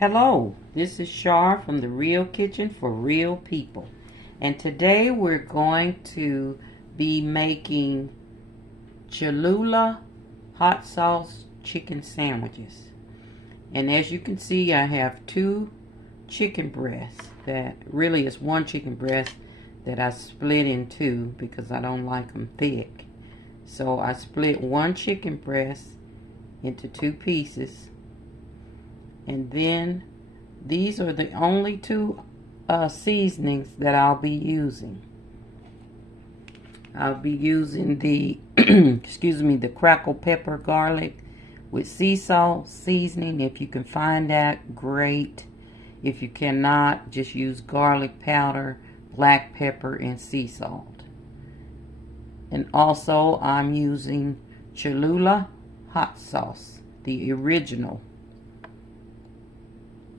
Hello, this is Shar from the Real Kitchen for Real People. And today we're going to be making Cholula Hot Sauce chicken sandwiches. And as you can see, I have two chicken breasts. That really is one chicken breast that I split in two because I don't like them thick. So I split one chicken breast into two pieces. And then these are the only two seasonings that I'll be using. I'll be using the the crackle pepper garlic with sea salt seasoning. If you can find that, great. If you cannot, just use garlic powder, black pepper, and sea salt. And also I'm using Cholula Hot Sauce, the original.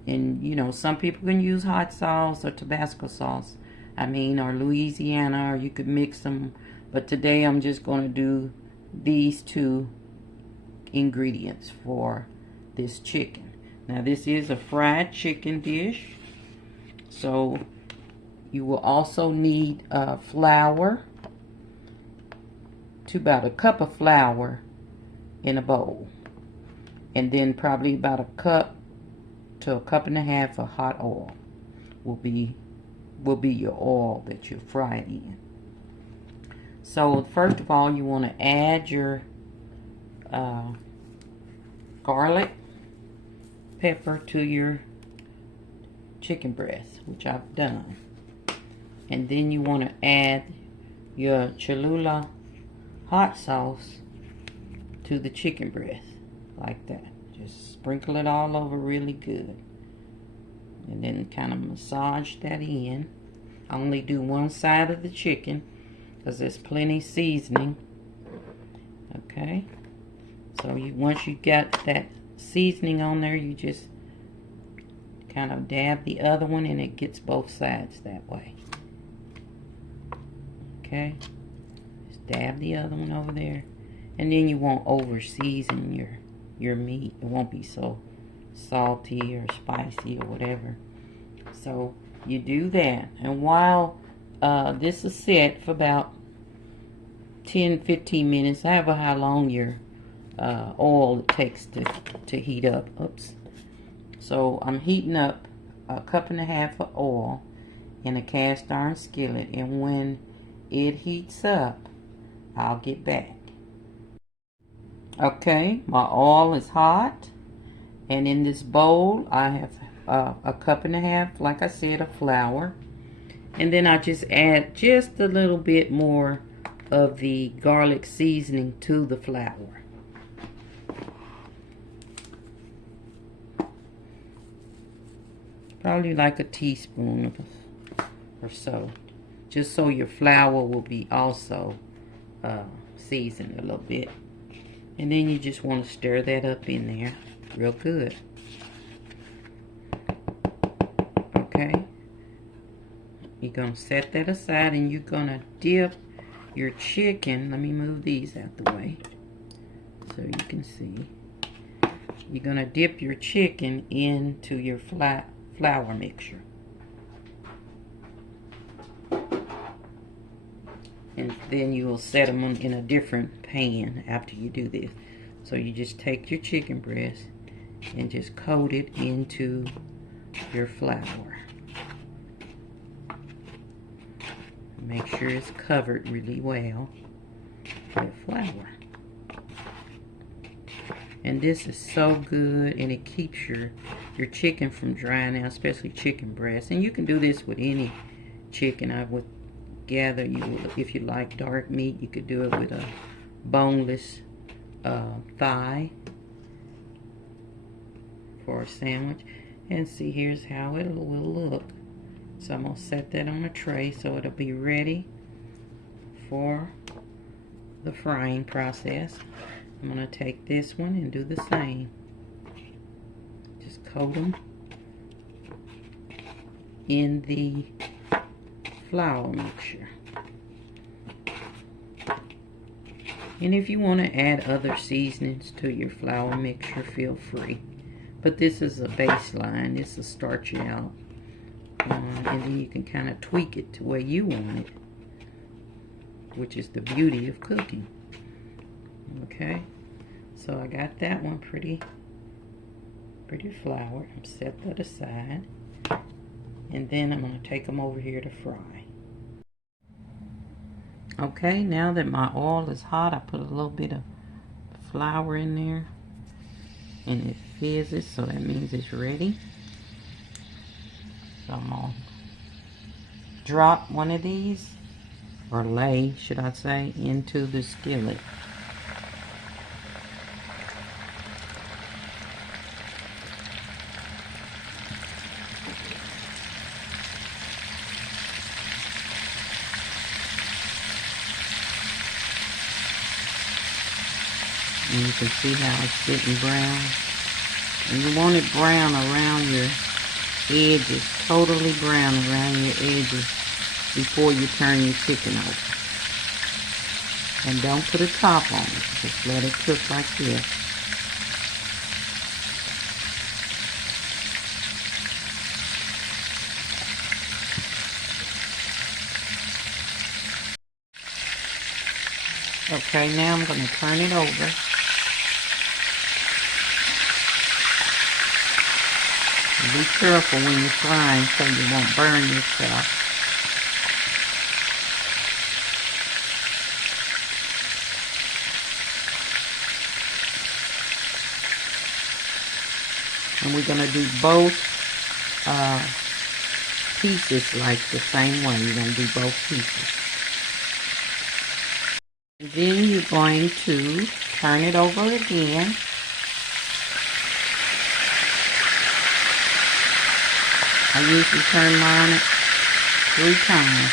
And you know, some people can use hot sauce or Tabasco sauce, or Louisiana, or you could mix them. But today I'm just going to do these two ingredients for this chicken. Now this is a fried chicken dish, so you will also need flour, to about a cup of flour in a bowl, and then probably about a cup to a cup and a half of hot oil will be your oil that you fry it in. So first of all, you want to add your garlic pepper to your chicken breast, which I've done. And then you want to add your Cholula hot sauce to the chicken breast, like that. Just sprinkle it all over really good. And then kind of massage that in. I only do one side of the chicken because there's plenty seasoning. Okay. So once you got that seasoning on there, you just kind of dab the other one and it gets both sides that way. Okay. Just dab the other one over there. And then you won't over season your meat. It won't be so salty or spicy or whatever. So you do that, and while this is set for about 10-15 minutes, however how long your oil takes to heat up. Oops. So I'm heating up a cup and a half of oil in a cast iron skillet, and when it heats up, I'll get back. Okay, my oil is hot, and in this bowl I have a cup and a half, like I said, of flour, and then I just add just a little bit more of the garlic seasoning to the flour. Probably like a teaspoon or so, just so your flour will be also seasoned a little bit. And then you just want to stir that up in there real good. Okay. You're going to set that aside, and you're going to dip your chicken. Let me move these out the way so you can see. You're going to dip your chicken into your flour mixture. And then you will set them in a different pan after you do this. So you just take your chicken breast and just coat it into your flour. Make sure it's covered really well with flour. And this is so good, and it keeps your chicken from drying out, especially chicken breast. And you can do this with any chicken. I would gather if you like dark meat, you could do it with a boneless thigh for a sandwich. And see, here's how it will look. So I'm going to set that on a tray so it'll be ready for the frying process. I'm going to take this one and do the same. Just coat them in the flour mixture. And if you want to add other seasonings to your flour mixture, feel free. But this is a baseline. This will start you out. And then you can kind of tweak it to where you want it, which is the beauty of cooking. Okay, so I got that one pretty floured. I'm set that aside. And then I'm going to take them over here to fry. Okay, now that my oil is hot, I put a little bit of flour in there. And it fizzes, so that means it's ready. So I'm going to drop one of these, or lay, should I say, into the skillet. And you can see how it's getting brown. And you want it brown around your edges, totally brown around your edges before you turn your chicken over. And don't put a top on it, just let it cook like this. Okay, now I'm going to turn it over. Be careful when you're frying so you won't burn yourself. And we're going to do both pieces like the same way. You're going to do both pieces. And then you're going to turn it over again. I usually turn mine 3 times.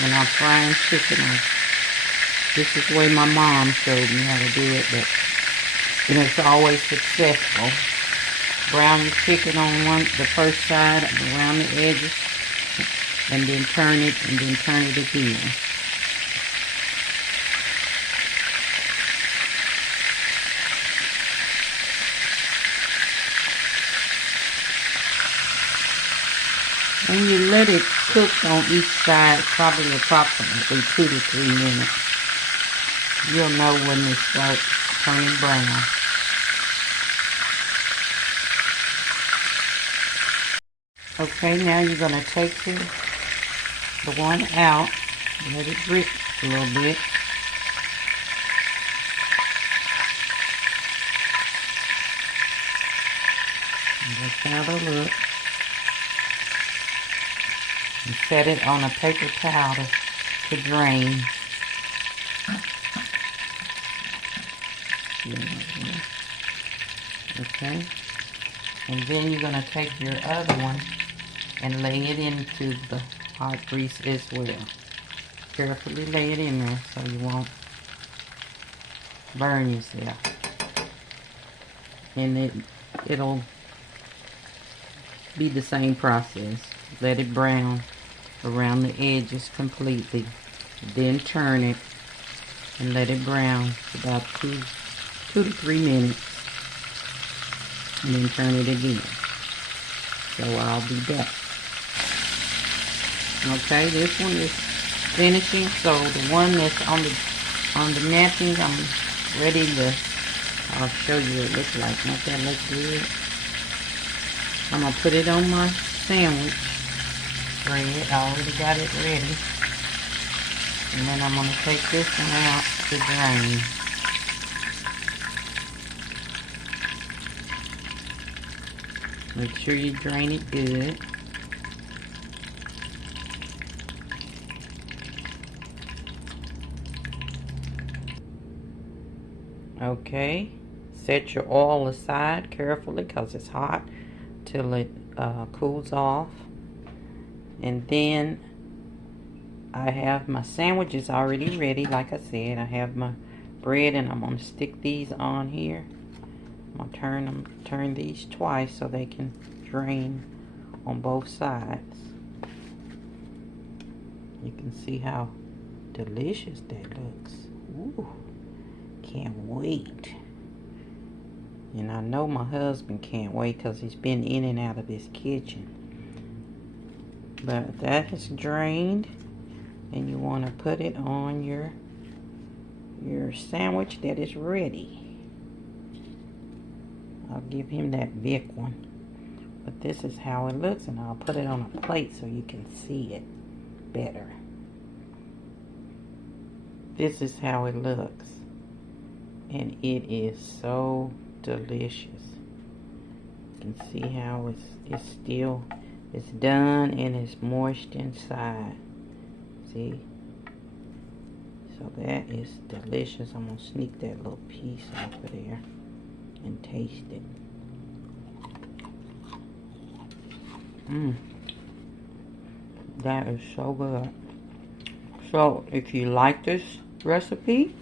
When I'm frying chicken, this is the way my mom showed me how to do it, but it's always successful. Brown your chicken on the first side, around the edges, and then turn it, and then turn it again. And you let it cook on each side probably approximately 2 to 3 minutes. You'll know when it starts turning brown. Okay, now you're going to take the one out, let it drip a little bit. And that's how it'll look. And set it on a paper towel to drain. Okay. And then you're going to take your other one and lay it into the hot grease as well. Carefully lay it in there so you won't burn yourself. And it'll be the same process. Let it brown around the edges completely. Then turn it and let it brown for about 2 to 3 minutes. And then turn it again. So I'll be back. Okay, this one is finishing. So the one that's on the napkin, I'm ready to. I'll show you what it looks like. Don't that look good? I'm gonna put it on my sandwich bread. I already got it ready. And then I'm gonna take this one out to drain. Make sure you drain it good. Okay, set your oil aside carefully because it's hot till it cools off. And then I have my sandwiches already ready. Like I said, I have my bread and I'm going to stick these on here. I'm going to turn these twice so they can drain on both sides. You can see how delicious that looks. Ooh. can't wait. And I know my husband can't wait because he's been in and out of this kitchen. But that is drained. And you want to put it on your sandwich that is ready. I'll give him that big one. But this is how it looks, and I'll put it on a plate so you can see it better. This is how it looks. And it is so delicious. You can see how it's done and it's moist inside. See? So that is delicious. I'm going to sneak that little piece off of there and taste it. That is so good. So if you like this recipe,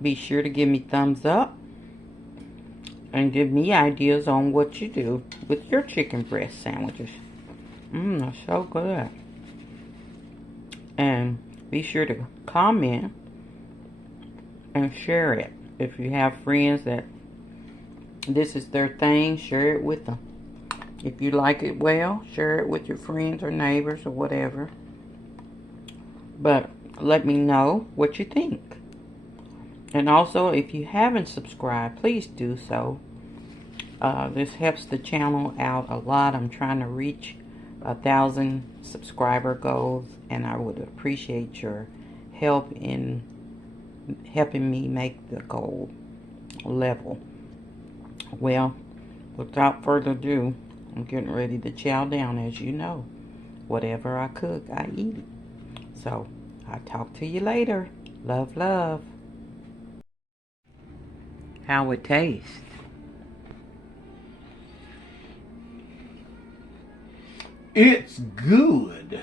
be sure to give me thumbs up and give me ideas on what you do with your chicken breast sandwiches. They're so good. And be sure to comment and share it. If you have friends that this is their thing, share it with them. If you like it well, share it with your friends or neighbors or whatever. But let me know what you think. And also, if you haven't subscribed, please do so. This helps the channel out a lot. I'm trying to reach 1,000 subscriber goals, and I would appreciate your help in helping me make the goal level. Well, without further ado, I'm getting ready to chow down. As you know, whatever I cook, I eat it. So, I'll talk to you later. Love, love. How it tastes. It's good.